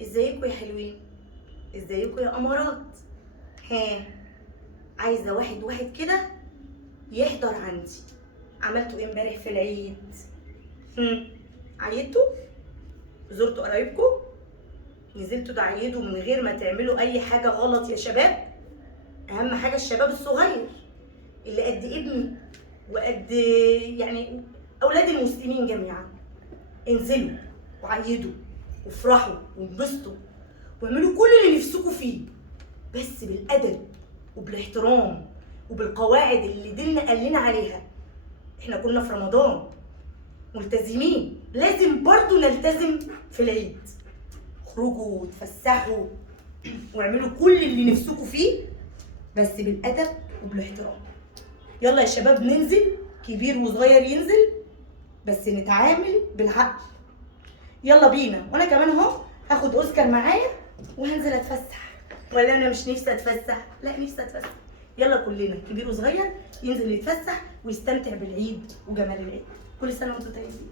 ازيكم يا حلوين؟ ازيكم يا امارات؟ ها، عايزه واحد واحد كده يحضر عندي. عملتوا ايه امبارح في العيد؟ هم، عيدتوا؟ زرتوا قرايبكم؟ نزلتوا تعيدوا من غير ما تعملوا اي حاجه غلط يا شباب؟ اهم حاجه الشباب الصغير اللي قد ابني وقد يعني اولاد المسلمين جميعا، انزلوا وعيدوا وافرحوا وانبسطوا واعملوا كل اللي نفسكم فيه، بس بالادب وبالاحترام وبالقواعد اللي ديننا قال لنا عليها. احنا كنا في رمضان ملتزمين، لازم برضو نلتزم في العيد. اخرجوا وتفسحوا واعملوا كل اللي نفسكم فيه، بس بالادب وبالاحترام. يلا يا شباب ننزل، كبير وصغير ينزل، بس نتعامل بالعقل. يلا بينا، وانا كمان اهو هاخد اوسكار معايا وهنزل اتفسح. ولا انا مش نفسي اتفسح؟ لا نفسي اتفسح. يلا كلنا كبير وصغير ينزل يتفسح ويستمتع بالعيد وجمال العيد. كل سنه وانتم طيبين.